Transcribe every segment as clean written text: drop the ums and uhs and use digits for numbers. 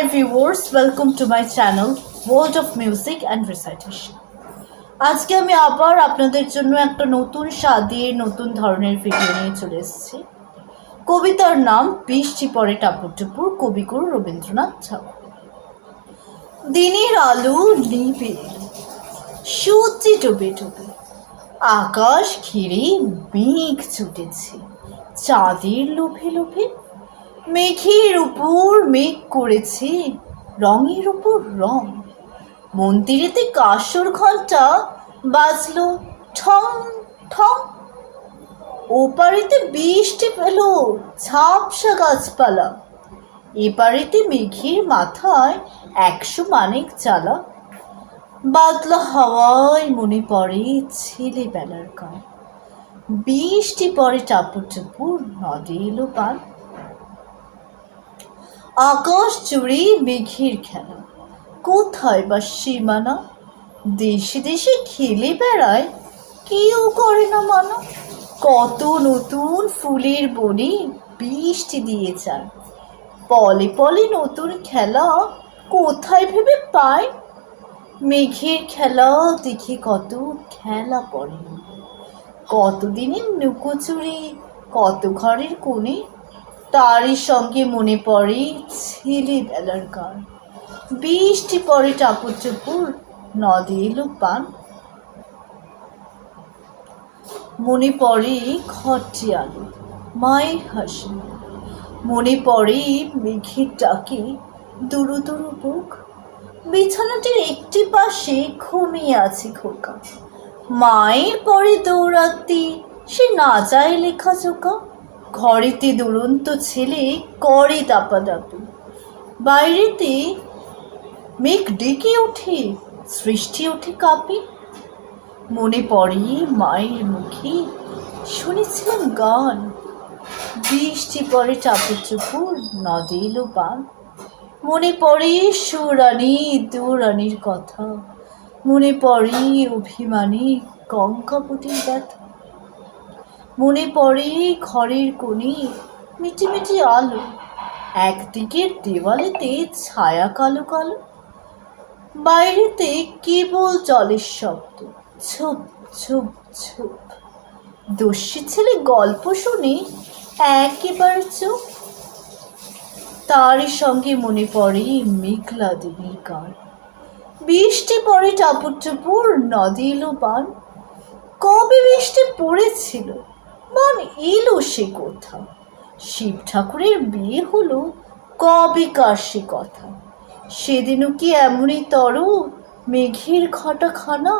my viewers, welcome to my channel World of Music and Recitation. আজকে আমি আবার আপনাদের জন্য একটা নতুন স্বাদের নতুন ধরনের ভিডিও নিয়ে চলে এসেছি। কবিতার নাম বৃষ্টি পড়ে টাপুর টুপুর, কবিগুরু রবীন্দ্রনাথ ঠাকুর। দিনের আলো নিভে এলো, সূর্য ডুবে ডুবে, আকাশ ঘিরে মেঘ ছুটেছে চাঁদের লোভে লোভে। মেঘের উপর মেঘ করেছে রঙের উপর রং। মন্দিরেতে কাঁসর ঘণ্টা বাজলো ঠং ঠং। ওপারেতে বৃষ্টি পেল ঝাপসা গাছপালা, এপারেতে মেঘের মাথায় 100 মানিক চালা। বাদলা হাওয়ায় মনে পড়ে ছেলেবেলার গান, বৃষ্টি পড়ে টাপুর টুপুর, নদে এলো পান। আকাশ জুড়ে মেঘের খেলা, কোথায় বা সীমানা। দেশে দেশে খেলে বেড়ায়, কেউ করে না মানা। কত নতুন ফুলের বনে বৃষ্টি দিয়ে যায়, পলে পলে নতুন খেলা কোথায় ভেবে পায়। মেঘের খেলা দেখে কত খেলা পড়ে, কতদিনের লুকোচুরি কত ঘরের কোণে। তারই সঙ্গে মনে পড়ে ছেলেবেলার গান, বৃষ্টি পড়ে টাপুর টুপুর, নদে এলো পান। মনে পড়ে ঘরটি আলো, মায়ের হাসি, মনে পড়ে মেঘের ডাকে দুরু দুরু বুক। বিছানাটির একটি পাশে ঘুমিয়ে আছে খোকা, মায়ের পরে দৌড়াতে সে না যায় লেখাজোকা। ঘরেতে দুরন্ত ছেলে করে দাপাদাপি, বাইরেতে মেঘ ডেকে ওঠে সৃষ্টি ওঠে কাঁপে। মনে পড়ে মায়ের মুখে শুনেছিলাম গান, বৃষ্টি পড়ে টাপুর টুপুর, নদে এলো পান। মনে পড়ে সুরানি দুরানির কথা, মনে পড়ে অভিমানী কঙ্কাপতির ব্যথা। মনে পড়ে ঘরের কোণে মিটিমিটি আলো, একদিকের দেওয়ালেতে ছায়া কালো কালো। বাইরেতে কেবল জলের শব্দ, ছুপ ছুপ ছুপ। দস্যি ছেলে গল্প শুনে একেবারে চুপ। তারই সঙ্গে মনে পড়ে মেঘলা দিনের গান, বৃষ্টি পড়ে টাপুর টুপুর, নদে এলো বান। কবে বৃষ্টি পড়েছিল, বান এলো সে কোথা। শিব ঠাকুরের বিয়ে হলো কবেকার সে কথা। সেদিনও কি এমনই তর মেঘের ঘটা খানা,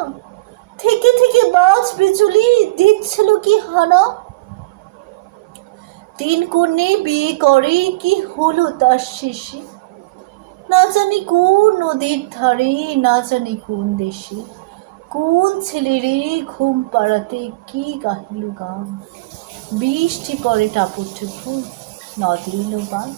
থেকে থেকে বাজ বিজুলি দিচ্ছিল কি হানা। 3 কন্যে বিয়ে করে কি হলো তার শেষে, না জানি কোন নদীর ধারে, না জানি কোন দেশে। কোন ছেলেরে ঘুম পাড়াতে কি গাহিল গান, বৃষ্টি পড়ে টাপুর টুপুর, নদে এলো বান।